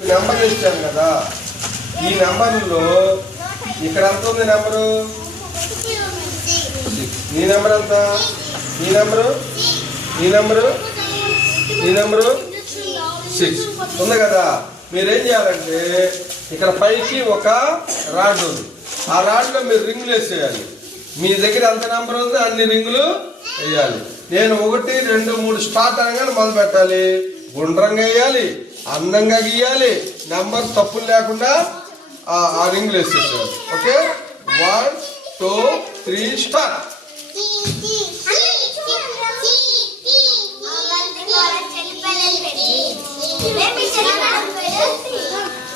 Number ఇచ్చాను కదా, ఈ నెంబర్లో ఇక్కడ ఎంత ఉంది నెంబరు? ఈ నెంబర్ ఎంత? ఈ నెంబరు ఈ నెంబరు ఈ నెంబరు 6 ఉంది కదా. మీరేం చేయాలంటే ఇక్కడ పైకి ఒక రాడ్ ఉంది, ఆ రాడ్లో మీరు రింగులు వేసేయాలి. మీ దగ్గర ఎంత నెంబర్ ఉంది అన్ని రింగులు వేయాలి. నేను 1 2 3 స్టార్ట్ అనగానే మొదలు పెట్టాలి. గుండ్రంగా వేయాలి, అందంగా గీయాలి, నెంబర్ తప్పులు లేకుండా ఆ రింగులు వేసేసారు. Okay, 1 2 3 start.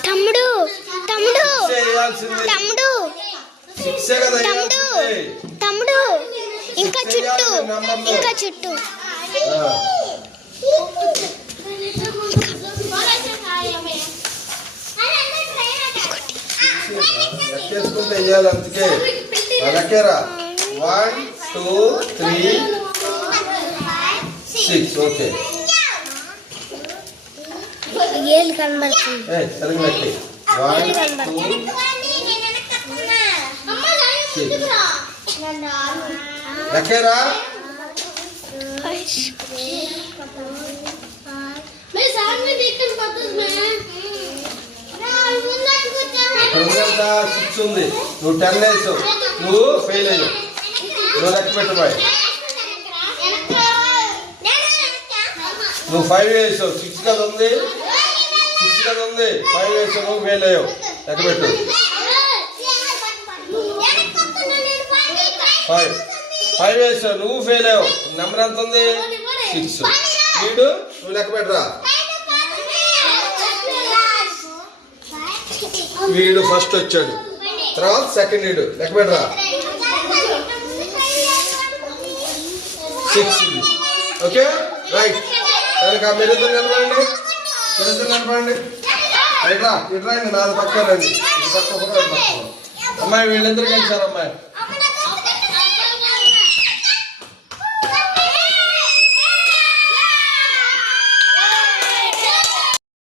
తమ్ముడు తమ్ముడు తమ్ముడు తమ్ముడు ఇంకా చుట్టూ ఇంకా చుట్టూ లెక్కేసుకుంటే వేయాలి. అందుకే లెక్కేరా 1 2 3 6. ఓకే, ఏళ్ళు కనబడుతుంది. 1 2 లెక్కేరా. ఎంత 6 ఉంది, నువ్వు 10 వేసావు, నువ్వు ఫెయిల్ అయ్యావు. నువ్వు లెక్క పెట్టబోయ్, నువ్వు 5 వేసావు. 6 కదా ఉంది, 6 కదా ఉంది, 5 వేసావు, నువ్వు ఫెయిల్ అయ్యావు. లెక్క పెట్టు. 5 వేసావు, నువ్వు ఫెయిల్ అయ్యావు. నెంబర్ ఎంత ఉంది? 6. వీడు నువ్వు లెక్క పెట్టరా. వీడు ఫస్ట్ వచ్చాడు, తర్వాత సెకండ్ వీడు లెక్క పెట్టరా. 6. Okay, right. కనుక మీరిద్దరు నిలబడండి, మీరిద్దరు నిలబడండి. ఇట్రా ఇట్రా, నాది పక్క రండి. ఇది పక్క అమ్మాయి, వీళ్ళిద్దరు కలిసారు అమ్మాయి.